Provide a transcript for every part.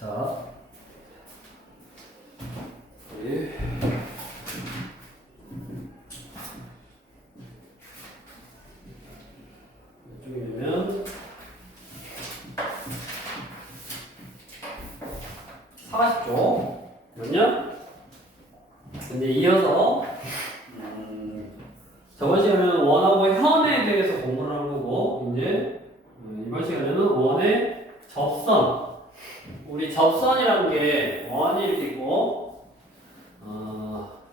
자, 예. 이쪽이면 40쪽 그러면 이제 이어서 저번 시간에는 원하고 현에 대해서 공부를 한 거고 이제 이번 시간에는 원의 접선. 우리 접선이라는 게 원이 이렇게 있고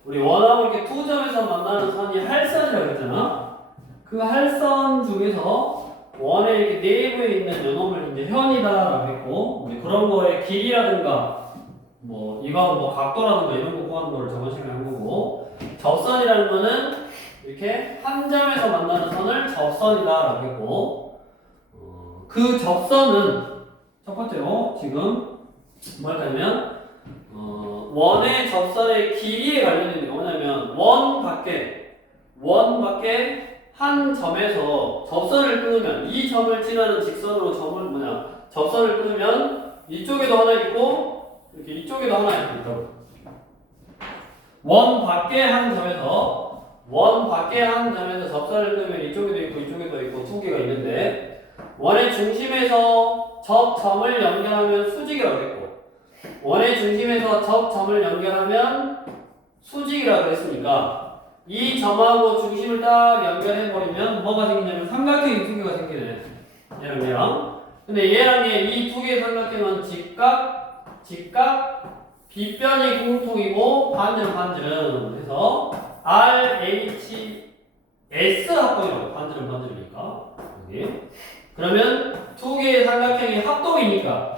우리 원하고 이렇게 두 점에서 만나는 선이 할선이라고 했잖아. 그 할선 중에서 원의 이렇게 내부에 있는 요놈을 이제 현이다라고 했고 우리 그런 거의 길이라든가 뭐 이거 뭐 각도라든가 이런 거 구하는 거를 저번 시간에 한 거고 접선이라는 거는 이렇게 한 점에서 만나는 선을 접선이다라고 했고 그 접선은 첫 번째로 지금 뭐냐면 원의 접선의 길이에 관련된 게 뭐냐면 원 밖에 한 점에서 접선을 끊으면 이 점을 지나는 직선으로 접선을 끊으면 이쪽에도 하나 있고 이렇게 이쪽에도 하나 있다고. 원 밖에 한 점에서 접선을 끊으면 이쪽에도 있고 이쪽에도 있고 두 개가 있는데 원의 중심에서 접점을 연결하면 수직이라고 했고 원의 중심에서 접점을 연결하면 수직이라고 했으니까 이 점하고 중심을 딱 연결해버리면 뭐가 생기냐면 삼각형이 두 개가 생기네. 얘랑 근데 얘랑 이 두 개의 삼각형은 직각, 빗변이 공통이고 반지름 해서 RHS 합동이라고. 반지름이니까 여기. 그러면 두 개의 삼각형이 합동이니까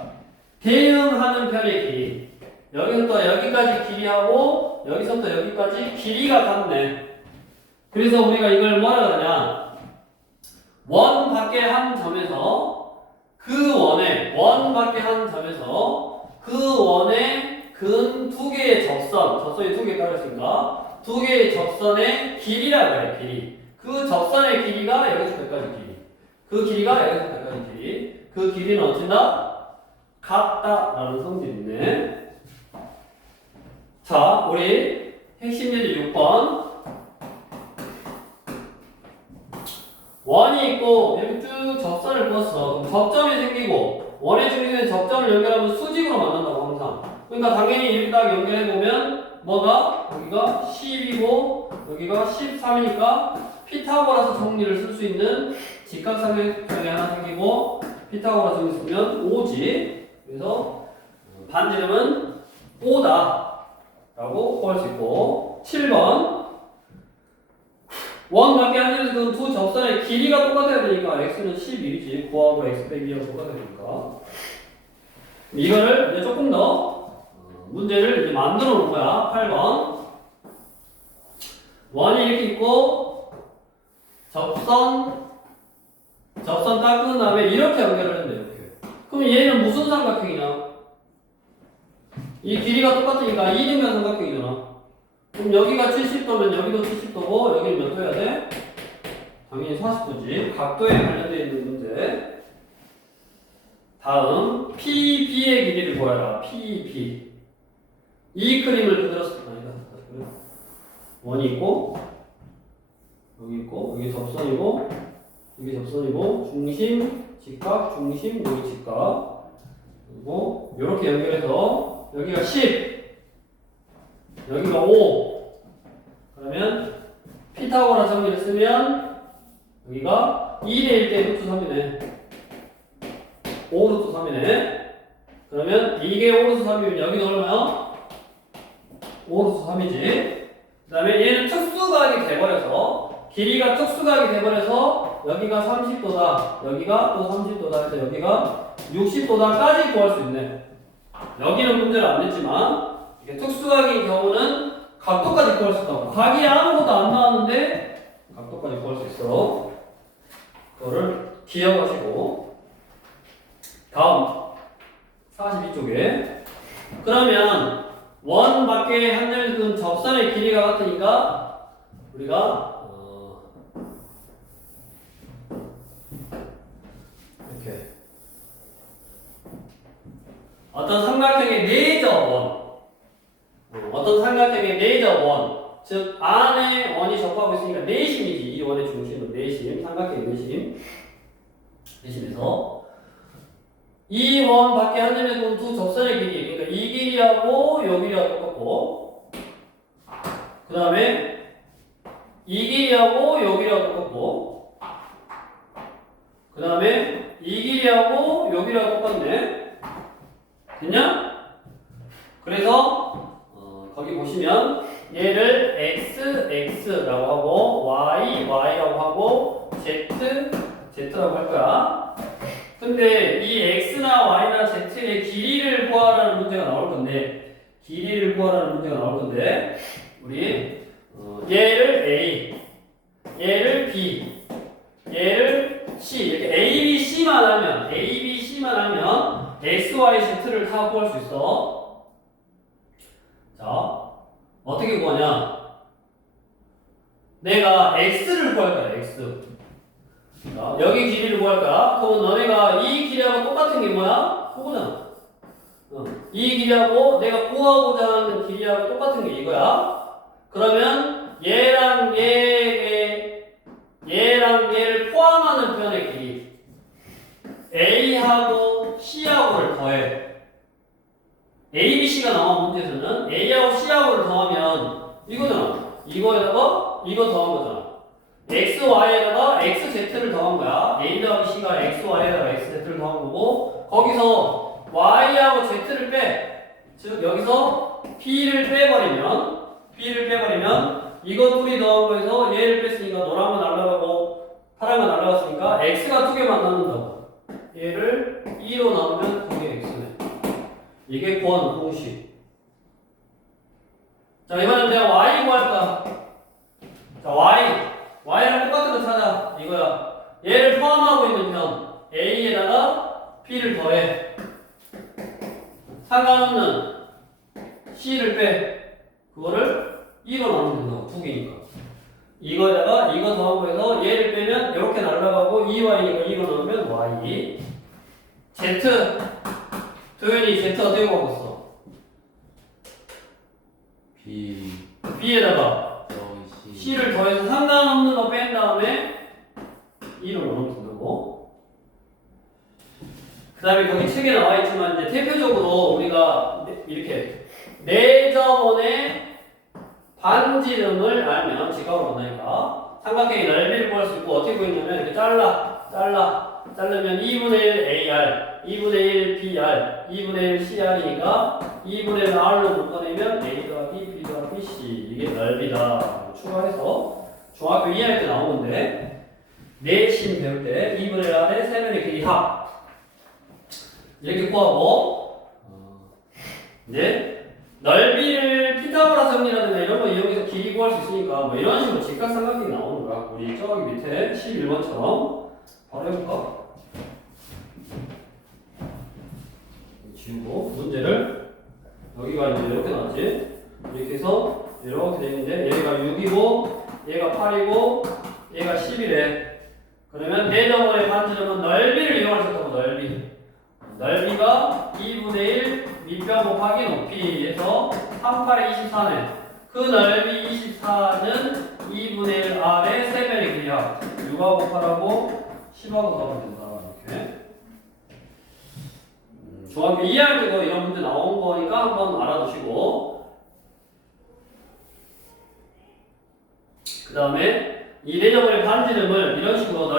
대응하는 편의 길이 여기서부터 여기까지 길이하고 여기서부터 여기까지 길이가 같네. 그래서 우리가 이걸 뭐라 그러냐 원 밖에 한 점에서 그 원의 근 두 개의 접선이 두 개 따르니까 두 개의 접선의 길이라고 해. 길이. 그 접선의 길이가 여기서 여기까지 길이. 그 길이가 여기서 여기까지 길이. 그 길이는 어쩐다? 같다라는 성질이 있네. 자, 우리 핵심 예제 6번. 원이 있고 여기 쭉 접선을 그었어. 그럼 접점이 생기고 원의 중심에 접점을 연결하면 수직으로 만난다고 항상. 그러니까 당연히 이렇게 딱 연결해보면 뭐가? 여기가 10이고 여기가 13이니까 피타고라스 정리를 쓸 수 있는 직각삼각형이 하나 생기고 피타고라스 정리 쓰면 5지. 그래서 반지름은 5다 라고 구할 수 있고 7번 원 밖에 한 점에서 두 접선의 길이가 똑같아야 되니까 x는 11이지 9하고 x 빼기 2하고 똑같아야 되니까 이거를 이제 조금 더 문제를 이제 만들어 놓은 거야. 8번 원이 이렇게 있고 접선 딱 끊은 다음에 이렇게 연결을 했네. 이렇게. 그럼 얘는 무슨 삼각형이냐? 이 길이가 똑같으니까 이등변 삼각형이잖아. 그럼 여기가 70도면 여기도 70도고 여기는 몇 도여야 돼? 당연히 40도지. 각도에 관련되어 있는 문제. 다음 PB의 길이를 구하라. PB. 이 그림을 그대로 아니다. 원이 있고 여기 접선이고 여기 접선이고 중심, 직각, 중심, 여기 직각 그리고 이렇게 연결해서 여기가 10 여기가 5 그러면 피타고라스 정리를 쓰면 여기가 2대 1대 루트 3이네 5 루트 3이네 그러면 이게 5 루트 3이면 여기는 얼마야? 5 루트 3이지 그 다음에 얘는 특수각이 돼버려서 길이가 특수각이 돼버려서 여기가 30도다 여기가 또 30도다 해서 여기가 60도다까지 구할 수 있네 여기는 문제를 안 냈지만 이게 특수각인 경우는 각도까지 구할 수 있다고. 각이 아무것도 안 나왔는데 각도까지 구할 수 있어. 그거를 기억하시고 다음 42쪽에 그러면 원 밖에 한 점에서 그 접선의 길이가 같으니까 우리가 이렇게 어떤 삼각형의 내적 원. 어떤 삼각형의 내적 원. 즉 안에 원이 접하고 있으니까 내심이지. 이 원의 중심은 내심. 삼각형의 내심. 내심에서 이 원 밖에 한 점에서 본 두 접선의 길이. 그러니까 이 길이하고 요 길이하고 똑같고 그 다음에 이 길이하고 요 길이하고 똑같고 그 다음에 이 길이하고 요 길이하고 똑같네. 됐냐? 그래서 거기 보시면 얘를 x, x라고 하고 y, y라고 하고 z, z라고 할 거야. 근데 이 x나 y나 z의 길이를 구하라는 문제가 나올 건데 우리 얘를 a, 얘를 b, 얘를 c 이렇게 a, b, c만 하면 x, y, z를 다 구할 수 있어. 자, 어떻게 구하냐? 내가 x를 구할 거야, x. 자, 여기 길이를 구할 거야. 그러면 너네가 이 길이하고 똑같은 게 뭐야? 그거잖아. 이 길이하고 내가 구하고자 하는 길이하고 똑같은 게 이거야. 그러면 얘랑 얘를 포함하는 편의 길이 A하고 C하고를 더해. A, B, C가 나온 문제에서는 A하고 C하고를 더하면 이거잖아. 이거에다가 이거 더한 거잖아. X, Y에다가 X, Z를 더한 거야. A 더하기 C가 X, Y에다가 X, Z를 더한 거고 거기서 Y하고 Z를 빼. 즉 여기서 P를 빼버리면 이거 둘이 더한 거에서 얘를 뺐으니까 노란 거 날라가고 파란 거 날라갔으니까 X가 두 개만 남는다고. 얘를 2로 나누면 그게 X네. 이게 구하는 공식. 자, 이번엔 내가 Y 구할까? 자, Y랑 똑같은 거 찾아. 이거야. 얘를 포함하고 있는 편. A에다가 P를 더해. 상관없는 C를 빼. 그거를 2로 나누면 된다고. 두 개니까. 이거에다가 이거 더하고 해서 얘를 빼면 이렇게 날라가고 2Y니까 2로 나누면 Y. Z. 도현이 Z 어떻게 구하고 있어? B에다가 C를 더해서 상관없는 거 뺀 다음에 2로 나누면 된다고. 그 다음에 거기 책에 나와 있지만 이제 대표적으로 우리가 이렇게 내저번의 반지름을 알면 직각으로 만나니까 삼각형의 넓이를 구할 수 있고 어떻게 구했냐면 이렇게 자르면 2분의 1 AR, 2분의 1 BR, 2분의 1 CR이니까 2분의 1 R로 묶어내면 A 더하기 B 더하기 C 이게 넓이다. 추가해서 중학교 2학년 때 나오는데 내심 배울 때 2분의 1 R의 세면의 길이 합 이렇게 구하고 이제 넓이를 피타고라스 정리라든가 이런 거 이용해서 길이 구할 수 있으니까 뭐 이런 식으로 직각삼각형이 나오는 거야. 우리 저기 밑에 11번처럼 바로 해볼까? 지우고 문제를 여기가 이제 이렇게 나왔지. 이렇게 해서 이렇게 되는데 얘가 6이고 얘가 8이고 얘가 10이래. 그러면 내저번의 반지름은 넓이를 이용할 수 있다고. 넓이가 2분의 1 밑변 곱하기 높이에서 3, 8에 24네. 그 넓이 24는 2분의 1 R의 세변의 길이야. 6하고 8하고 10하고 더하면 된다. 이렇게. 중학교 2학년 때도 이런 문제 나온 거니까 한번 알아두시고 그 다음에 이 내저번의 반지름을 이런 식으로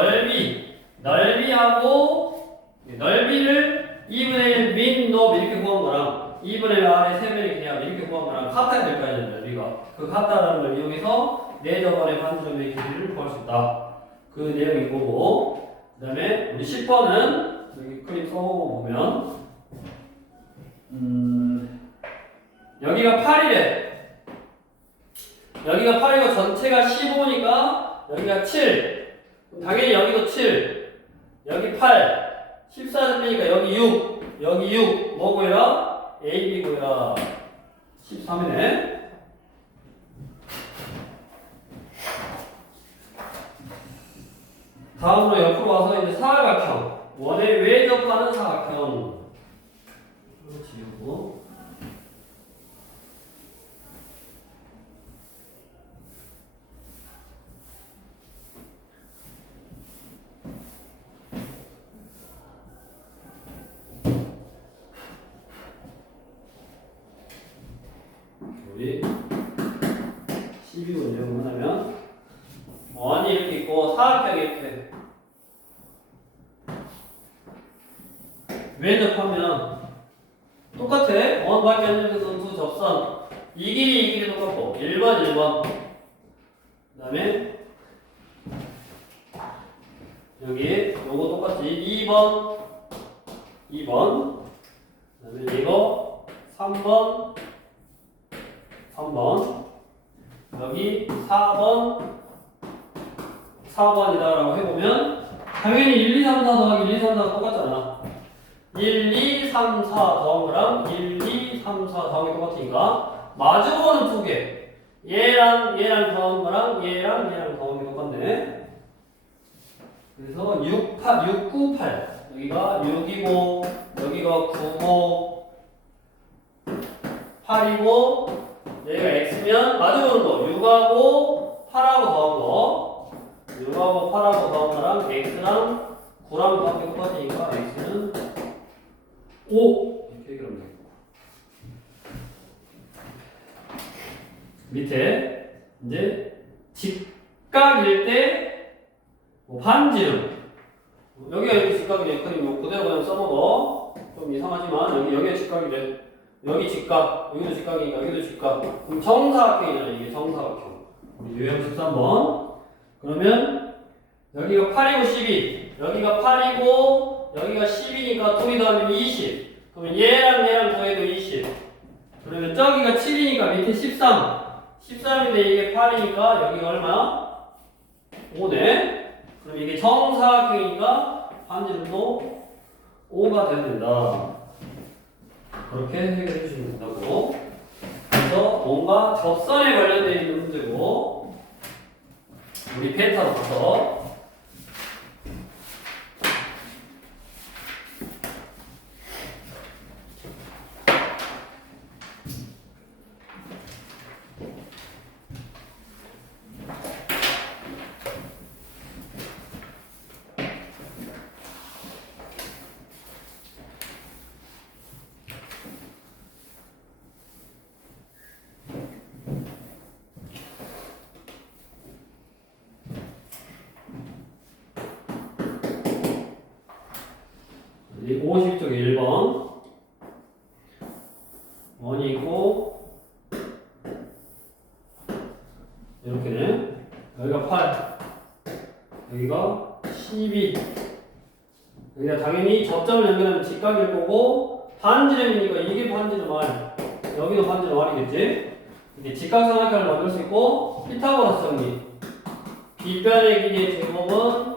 넓이를 2분의 1 민 높이 이렇게 구한 거랑 2분의 1 R의 세변의 길이야 이렇게 구한 거랑 같아야 될 거 아니야. 넓이가 그 같다라는 걸 이용해서 내저번의 반지름의 길이를 구할 수 있다. 그 내용이 거고 그 다음에 우리 10번은 여기 그림 써보고 보면 여기가 8이래. 여기가 8이고 전체가 15니까 여기가 7. 당연히 여기도 7. 여기 8. 14를 빼니까 여기 6. 여기 6. 뭐고요? AB고요. 13이네. 다음으로 옆으로 와서 이제 사각형. 원에 외접하는 사각형. 그렇지. 왜 접하면 똑같아. 원밖에 안 되는 두 접선. 이 길이 똑같고 1번. 그 다음에 여기 요거 똑같지. 2번. 그 다음에 이거 3번. 여기 4번이다라고 해보면 당연히 1, 2, 3, 4 더하기 1, 2, 3, 4가 똑같잖아. 1, 2, 3, 4 더한 거랑 1, 2, 3, 4 더한 게 똑같으니까 마주보는 두 개. 얘랑 더한 거랑 얘랑 더한 게 똑같네. 그래서 6, 9, 8. 여기가 6이고 여기가 9고 8이고 얘가 x면 마주보는 거 6하고 8하고 더한 거 6하고 8하고 더한 거랑 x랑 9랑 더한 게 똑같으니까 x는 5 이렇게 얘기하면 되겠고 밑에 이제 직각일 때 뭐 반지름 여기가 이렇게 직각이래. 그럼 그대로 그냥 써먹어. 좀 이상하지만 여기가 직각이래. 여기 직각, 여기도 직각이니까 여기도 직각. 그럼 정사각형이잖아. 이게 정사각형. 우리 유형 13번. 그러면 여기가 8이고 12. 여기가 8이고 여기가 10이니까 둘이 더하면 20. 그러면 얘랑 더해도 20. 그러면 저기가 7이니까 밑에 13. 13인데 이게 8이니까 여기가 얼마야? 5네. 그럼 이게 정사각형이니까 반지름도 5가 돼야 된다. 그렇게 해결해 주시면 된다고. 그래서 뭔가 접선에 관련되어 있는 문제고 우리 베타로 가서 이 50쪽에 1번 원이 있고 이렇게네. 여기가 8 여기가 12 여기가 당연히 접점을 연결하면 직각일 거고 반지름이니까 이게 반지름 R 여기도 반지름 R이겠지. 이게 직각삼각형을 만들 수 있고 피타고라스 정리 빗변의 길이의 제곱은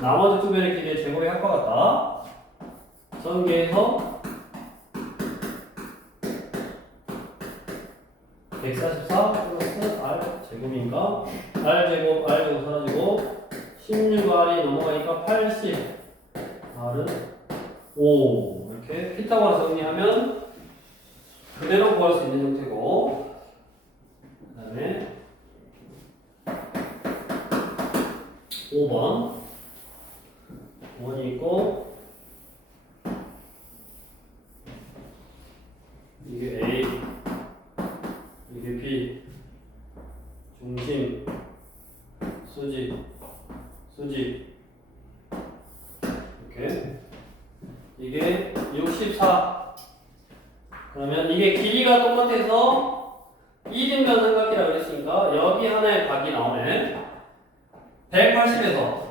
나머지 두 변의 길이의 제곱의 합과 같다. 전개해서 144 플러스 R 제곱이니까 R 제곱 사라지고 16R이 넘어가니까 80 R은 5 이렇게 피타고라스 정리하면 그대로 구할 수 있는 형태고 그 다음에 5번 원이 있고 이게 A 이게 B 중심 수직 이렇게 이게 64 그러면 이게 길이가 똑같아서 이등변 삼각기라고 그랬으니까 여기 하나의 각이 나오네. 180에서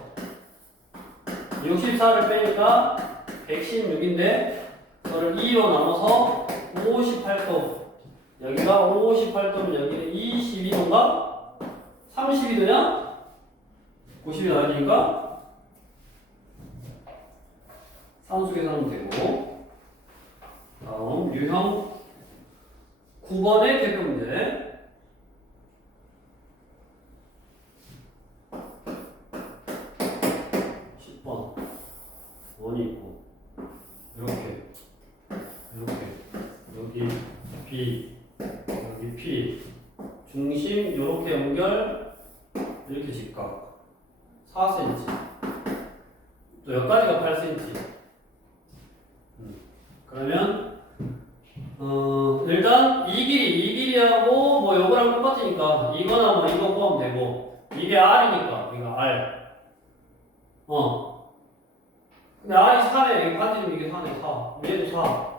64를 빼니까 116인데 그걸 2로 나눠서 58도 여기가 58도면 여기는 22도인가? 32도냐? 90이 나뉘니까 산수 계산하면 되고 다음 유형 9번의 대표 문제 10번 원이 있고 이렇게 여기 B 여기 P 중심 이렇게 연결 이렇게 직각 4cm 또 여기까지가 8cm 그러면 일단 이 길이하고 뭐 요거랑 똑같으니까 이거나 뭐 이거 구하면 되고 이게 R이니까 이거 R 근데 r이 4네. 반지름 이게 4네. 4. 얘도 4.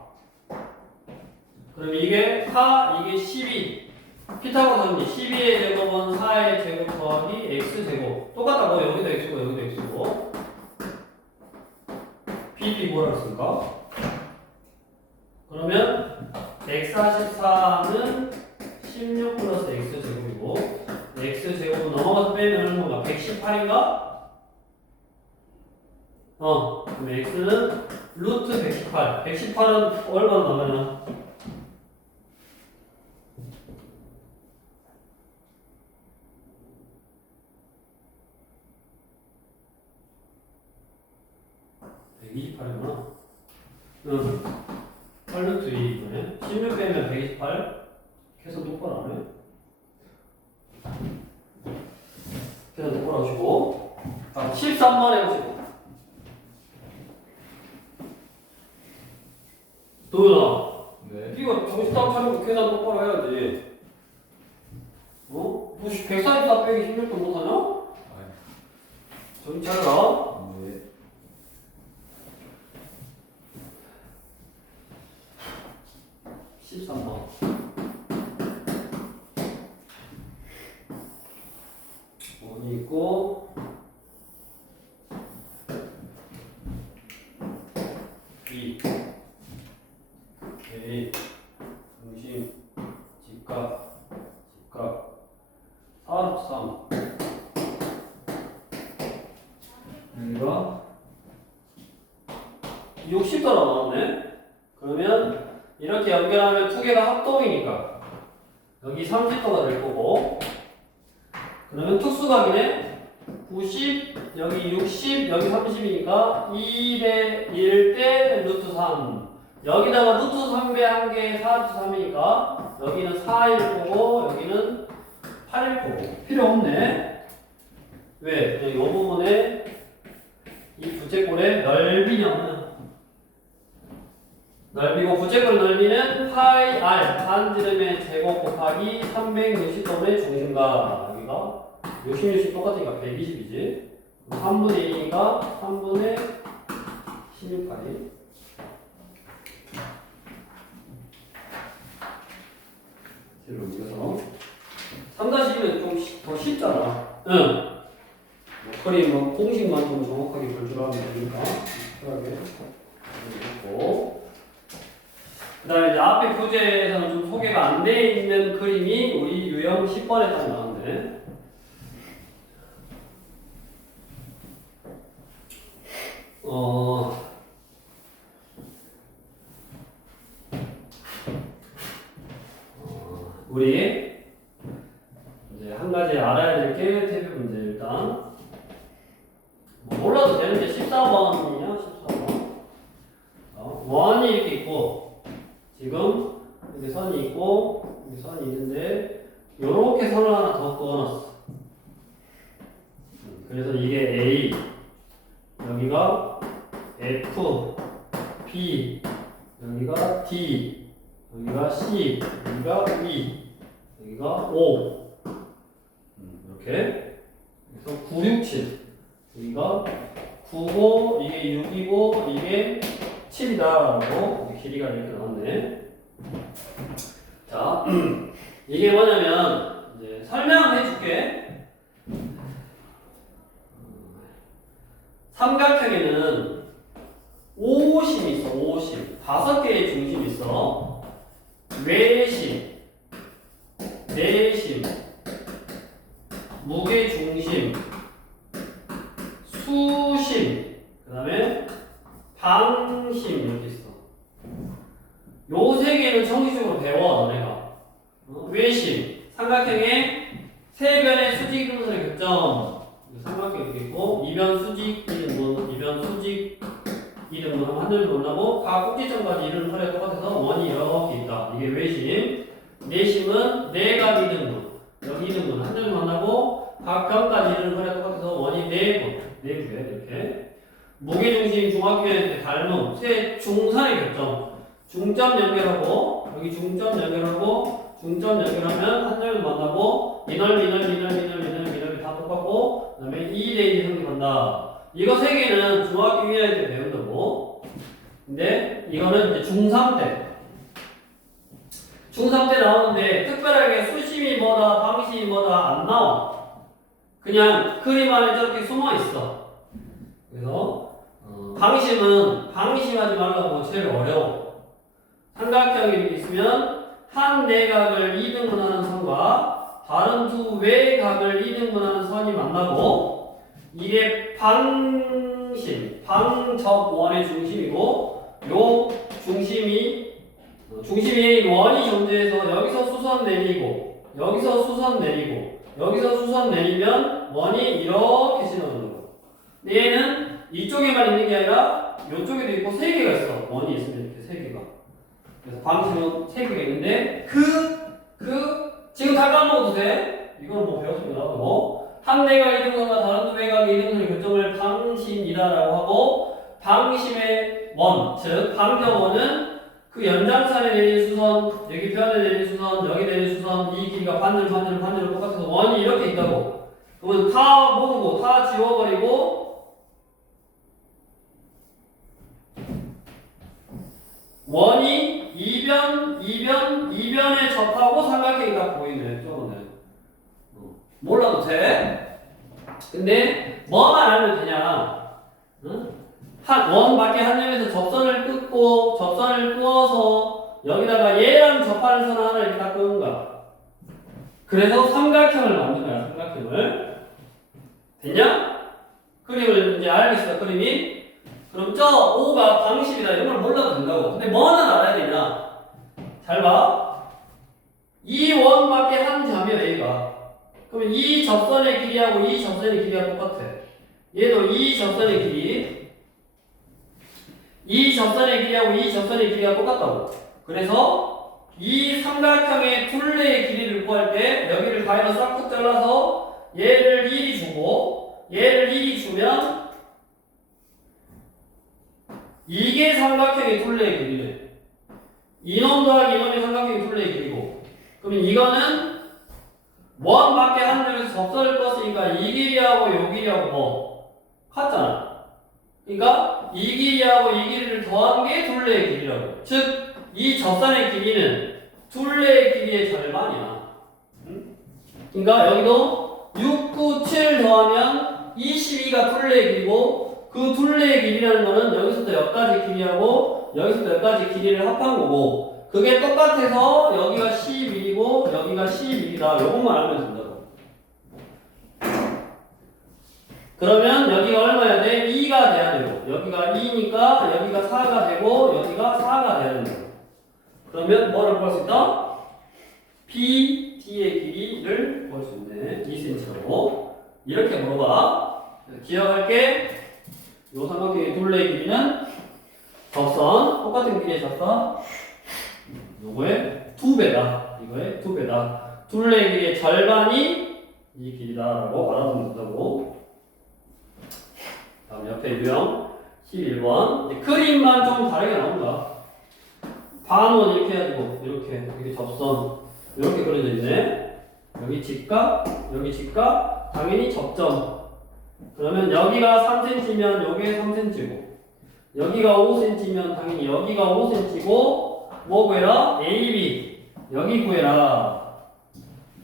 그럼 이게 4, 이게 12. 피타고라스 정리. 12의 제곱은 4의 제곱 더하기 x제곱. 똑같다고. 여기도 x고 여기도 x고. b 뭐라 그랬습니까? 그러면 144는 16 플러스 x제곱이고 x제곱은 넘어가서 빼면 얼마가 118인가? 그럼 x는 루트 118. 118은 얼마나 나가냐? 응. 8루트 2이거네. 16 빼면 128. 계산 똑바로 안 해? 계산 똑바로 하시고. 자, 13번 해보시고. 도윤아. 네. 이거 정신 딱 차리고 계산 똑바로 해야지. 너 144 빼기 16도 못하냐? 정신 차려라. 네. 13번. 원이 있고, B, A, 중심, 직각, 4, 3. 여기가 60도 나왔네? 그러면 이렇게 연결하면 두 개가 합동이니까 여기 30도가 될 거고, 그러면 특수각이네. 90, 여기 60, 여기 30이니까 2대 1대 루트 3. 여기다가 루트 3배 한 개 4루트 3이니까 여기는 4일 거고 여기는 8일 거고. 필요 없네. 왜? 여기 이 부분에 이 부채꼴의 넓이냐면 넓이고, 부채꼴 넓이는 파이 r 반지름의 제곱 곱하기 360도의 중심각. 여기가 60, 똑같으니까 120이지. 3분의 1이니까 3분의 16까지. 뒤로 옮겨서 3-1은 좀 더 쉽잖아. 응. 거리 공식만 좀 정확하게 볼 줄 알면 되니까 편하게 해놓고, 그 다음에 이제 앞에 부제에서는 좀 소개가 안 돼 있는 그림이 우리 유형 10번에 딱 나왔네. 우리 이제 한 가지 알아야 될 게 태비 문제. 일단 몰라도 되는데 14번이냐? 14번. 원이 이렇게 있고, 지금 여기 선이 있고 여기 선이 있는데 요렇게 선을 하나 더 그어놨어. 그래서 이게 A, 여기가 F, B, 여기가 D, 여기가 C, 여기가 E, 여기가 O. 이렇게. 그래서 9, 6, 7. 여기가 9고 이게 6이고 이게 7이다라고 길이가 이렇게 나왔네. 자, 이게 뭐냐면 이제 설명을 해줄게. 삼각형에는 오심이 있어. 오심. 5개의 중심이 있어. 외심, 내심, 무게중심, 수심, 그 다음에 방심 이렇게 있어. 요 세 개는 정식적으로 배워 너네가. 외심, 삼각형의 세 변의 수직 이등분의 교점. 삼각형 이렇게 있고, 이변 수직 이등분, 이변 수직 이등분 한 줄도 만나고 각 꼭지점까지 이루는 컬이 똑같아서 원이 이렇게 있다. 이게 외심. 내심은 네각 이등분, 여기 이등분 한 줄도 만나고 각 변까지 이루는 컬이 똑같아서 원이 네분, 네분이야 이렇게. 무게중심 중학교에 닮음, 세 중산의 교점. 중점 연결하고 여기 중점 연결하고 중점 연결하면 한 점을 만나고 이 넓이 다 똑같고, 그 다음에 2대1 성립한다. 이거 세 개는 중학교 2학년 때 배운다고. 근데 이거는 이제 중3 때. 중3 때 나오는데 특별하게 수심이 뭐다, 방심이 뭐다 안 나와. 그냥 그림 안에 저렇게 숨어 있어. 그래서 방심은 방심하지 말라고 제일 어려워. 삼각형이 이렇게 있으면 한 내각을 2등분하는 선과 다른 두 외각을 2등분하는 선이 만나고 이게 방심, 방접원의 중심이고 요 중심이 원이 존재해서 여기서 수선 내리고 여기서 수선 내리고 여기서 수선 내리면 원이 이렇게 지나가는 거고 얘는 이쪽에만 있는 게 아니라 이쪽에도 있고 세 개가 있어. 원이 있으면 이렇게 세 개가. 그래서 방심은 세 개가 있는데 지금 다 까먹어도 돼. 이건 뭐 배웠습니다. 한 내각 이등분과 다른 두 내각의 이등분의 교점을 방심이다라고 하고 방심의 원, 즉 방정원은 그 연장선에 내린 수선, 여기 편에 내린 수선, 여기 내린 수선, 이 길이가 반대로 똑같아서 원이 이렇게 있다고. 그러면 다 모르고 다 지워버리고 원이 이변에 접하고 삼각형이 다 보이네. 저거는 몰라도 돼. 근데 뭐만 알면 되냐? 원 밖에 한 점에서 접선을 끊고 접선을 끄어서 여기다가 얘랑 접하는 선 하나 이렇게 딱 끄는 거야. 그래서 삼각형을 만든 거야. 삼각형을. 됐냐? 그림을 이제 알겠어. 그림이. 그럼 저 O가 방심이다. 이런 걸 몰라도 된다고. 근데 뭐는 알아야 되냐? 잘 봐. 이 원밖에 한 점이야, A가. 그러면 이 접선의 길이하고 이 접선의 길이가 똑같아. 얘도 이 접선의 길이, 이 접선의 길이하고 이 접선의 길이가 똑같다고. 그래서 이 삼각형의 둘레의 길이를 구할 때 여기를 가위로 싹둑 잘라서 얘를 1이 주고 얘를 1이 주면 이게 삼각형의 둘레의 길이래. 이놈 더하기 이놈이 삼각형의 둘레의 길이고. 그러면 이거는 원 밖에 한 점에서 접선을 껐으니까 이 길이하고 요 길이하고 뭐 같잖아. 그러니까 이 길이하고 이 길이를 더한 게 둘레의 길이라고. 즉 이 접선의 길이는 둘레의 길이의 절반이야. 그러니까 여기도 6, 9, 7 더하면 22가 둘레의 길이고 그 둘레의 길이라는 거는 여기서부터 여기까지 길이하고 여기서부터 여기까지 길이를 합한 거고 그게 똑같아서 여기가 11이고 여기가 11이다. 요것만 알면 된다고. 그러면 여기가 얼마야 돼? 2가 돼야 되고 여기가 2니까 여기가 4가 되고 여기가 4가 돼야 된다. 그러면 뭐를 구할 수 있다? BD의 길이를 구할 수 있네. 2cm로 이렇게 물어봐. 기억할게. 요 삼각형의 둘레의 길이는 접선, 똑같은 길이의 접선 요거의 2배다. 이거의 2배다. 둘레의 길이의 절반이 이 길이다라고 알아두면 된다고. 다음 옆에 유형 11번. 이제 그림만 좀 다르게 나온다. 반원 이렇게 해가지고 이렇게 접선 이렇게 그려져 있네. 여기 직각, 여기 직각, 당연히 접점. 그러면 여기가 3cm면 여기가 3cm고 여기가 5cm면 당연히 여기가 5cm고 뭐 구해라? AB 여기 구해라.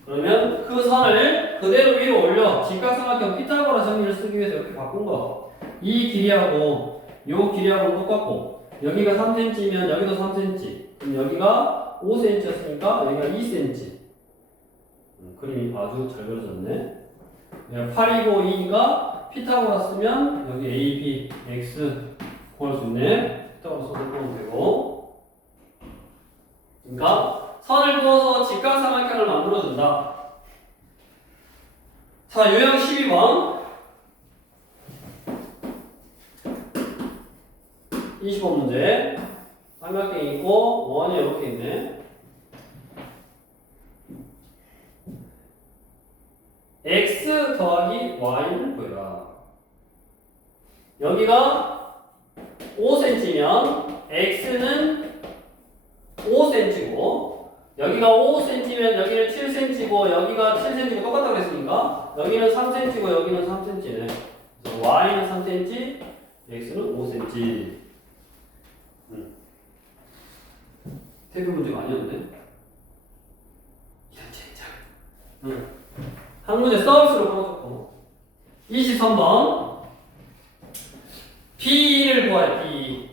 그러면 그 선을 그대로 위로 올려. 직각삼각형 피타고라 정리를 쓰기 위해서 이렇게 바꾼 거. 이 길이하고 요 길이하고 똑같고 여기가 3cm면 여기도 3cm. 그럼 여기가 5cm였으니까 여기가 2cm. 그림이 아주 잘 그려졌네. 8이고 2니까 피타고라 쓰면 여기 A, B, X 구할 수 있네. 피타고라 써서 보면 되고. 그러니까 선을 그어서 직각삼각형을 만들어준다. 자, 유형 12번. 20번 문제. 삼각형이 있고 원이 이렇게 있네. x 더하기 y를 구해라. 여기가 5cm면 x는 5cm고 여기가 5cm면 여기는 7cm고 여기가 7cm고 똑같다고 했으니까 여기는 3cm고 여기는 3cm네. 그래서 y는 3cm, x는 5cm. 태교 문제가 아니었네. 이런 젠장. 한 문제 서비스로 풀어줬고. 23번. B를 구하래, B.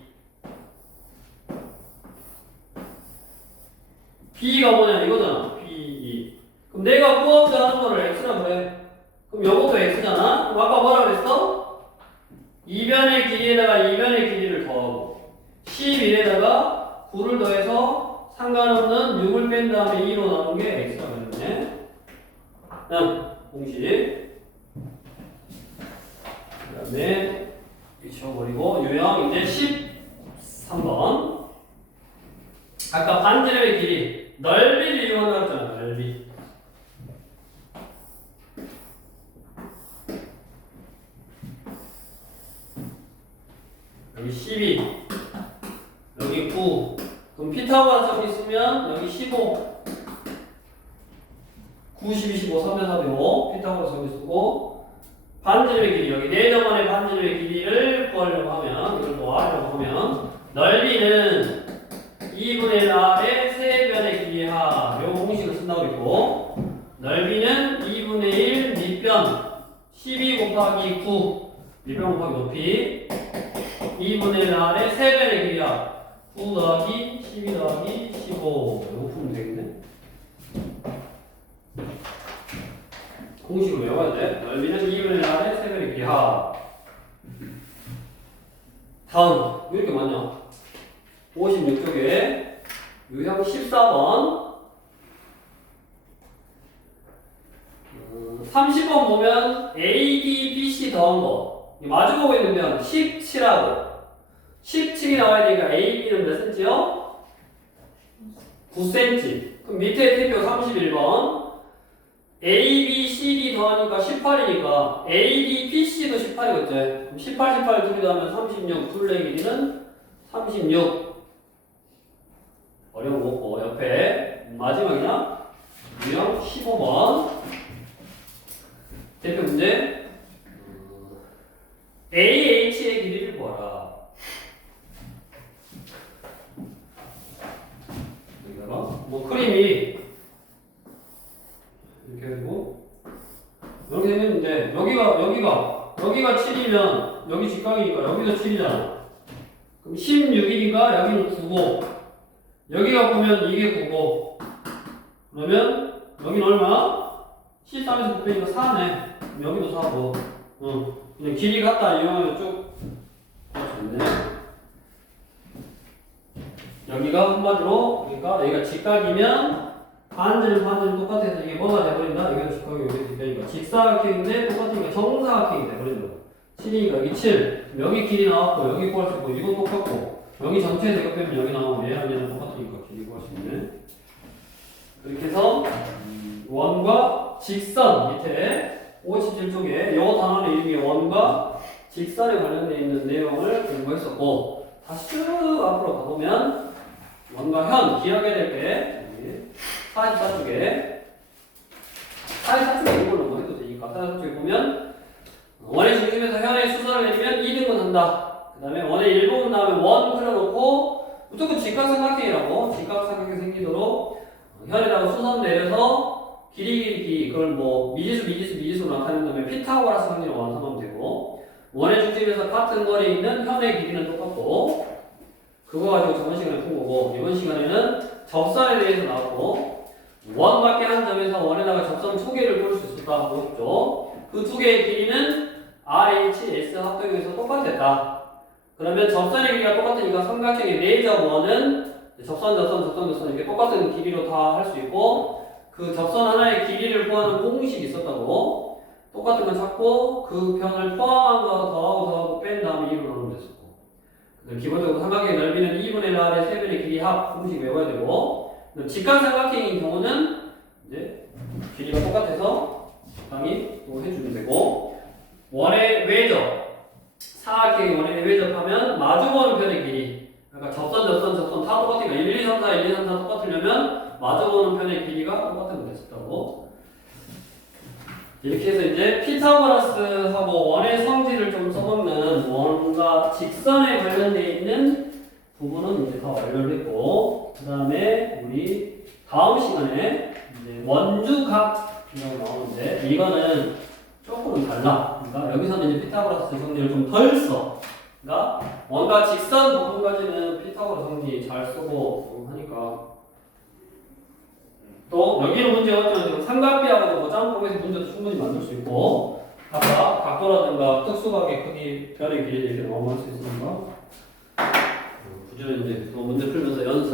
B가 뭐냐, 이거잖아. B. 그럼 내가 구하고자 하는 거를 X라 그래. 그럼 요것도 X잖아. 그럼 아까 뭐라 그랬어? 이변의 길이에다가 이변의 길이를 더하고 11에다가 9를 더해서 상관없는 6을 뺀 다음에 2로 나오는 게 X가 되겠네. 공식. 그 다음에 지워버리고 유형 이제 13번. 아까 반지름의 길이 넓이를 이용한다고 했잖아. 넓이. 여기 12, 여기 9. 그럼 피타고라스 점이 있으면 여기 15. 9, 12, 15, 3대 4대 5. 피타고라스 점이 쓰고 반지름의 길이 여기 4점원의 반지름의 길이를 구하려고 하면 이걸 구하려고 하면 넓이는 2분의 1r의 세변의 길이 하. 요 공식을 쓴다고 했고 넓이는 2분의 1 밑변 12 곱하기 9 밑변 곱하기 높이 2분의 1r의 세변의 길이야. 9 더하기 12 더하기 15. 이거 풀면 되겠네. 공식을 외워야 돼. 넓이는 2분의 1r의 세변의 길이야. 다음 왜 이렇게 많냐? 56쪽에 유형 14번 30번 보면 AD, BC 더한 거 마주보고 있는 면 17하고 17이 나와야 되니까 AB는 몇 cm요? 9cm. 그럼 밑에 태표 31번 AB, CD 더하니까 18이니까 AD, BC도 18이겠지. 그럼 18, 18 둘이 더하면 36. 둘의 길이는 36. 어려운 거 없고 옆에 마지막이냐? 유형 15번 대표 문제 AH의 길이를 구하라. 여기다가 뭐 크림이 이렇게 되고 이렇게 생겼는데 여기가 7이면 여기 직각이니까 여기도 7이잖아. 그럼 16이니까 여기는 9고 여기가 보면 이게 9고 그러면 여기는 얼마? 13에서 9빼니까 4네. 그럼 여기도 4고 그냥 길이 같다 이용하면 쭉 좋네. 여기가 한마디로 그러니까 여기가 직각이면 반지름 똑같아서 이게 뭐가 돼버린다? 여기가 직각이 여기 직각이니까 직사각형인데 똑같으니까 정사각형이 돼버린다. 7이니까 여기 7 여기 길이 나왔고 여기 구할 수 있고 이건 똑같고 여기 전체 대각 빼면 여기 나오고 얘랑 얘랑 똑같으니까 길이 구할 수 있네. 그렇게 해서 원과 직선 밑에 57쪽에 이 단원의 이름이 원과 직선에 관련되어 있는 내용을 공부했었고 다시 쭉 앞으로 가보면 원과 현 기억해야 될 게 44쪽에 44쪽에 이걸로 뭐 해도 되니까 44쪽에 보면 원의 중심에서 현의 수선을 내리면 2등분 한다. 그 다음에 원의 일부분 나오면 원 그려놓고 무조건 직각삼각형이라고 직각삼각형 생기도록 현에다가 수선 내려서 길이 그걸 뭐 미지수로 나타낸 다음에 피타고라스 관계를 완성하면 되고 원의 중심에서 같은 거리에 있는 현의 길이는 똑같고 그거 가지고 저번 시간에 푼 거고 이번 시간에는 접선에 대해서 나왔고 원밖에 한 점에서 원에다가 접선 2개를 볼 수 있었다 하고 했죠. 그 2개의 길이는 RHS 합동에서 똑같았다. 그러면 접선의 길이가 똑같으니까 삼각형의 내접원은 접선 이렇게 똑같은 길이로 다 할 수 있고 그 접선 하나의 길이를 구하는 공식이 있었다고 똑같은 건 찾고 그 편을 포함한 거 더하고 뺀 다음에 2로 나누면 됐었고 기본적으로 삼각형의 넓이는 2분의 1r의 세변의 길이 합 공식 외워야 되고 직각삼각형인 경우는 이제 길이가 똑같아서 적당히 또 해주면 되고 원의 외접 사각형의 원의 외접하면 마주보는 편의 길이 그러니까 접선 다 똑같으니까 1, 2, 3, 4, 1, 2, 3, 4 똑같으려면 마주보는 편의 길이가 똑같은 거 됐었다고 이렇게 해서 이제 피타고라스하고 원의 성질을 좀 써먹는 원과 직선에 관련되어 있는 부분은 이제 다 완료를 했고, 그 다음에 우리 다음 시간에 이제 원주각이라고 나오는데, 이거는 조금 달라. 그러니까 여기서는 이제 피타고라스 성질을 좀 덜 써. 그러니까 원과 직선 부분까지는 피타고라스 성질 잘 쓰고 하니까. 또 여기는 문제가 없지만 삼각비하고도 뭐 짬뽕에서 문제도 충분히 만들 수 있고, 아까 각도라든가 특수각의 크기, 별의 길이 이렇게 넘어갈 수 있으니까 부지런히 이제 또 문제 풀면서 연습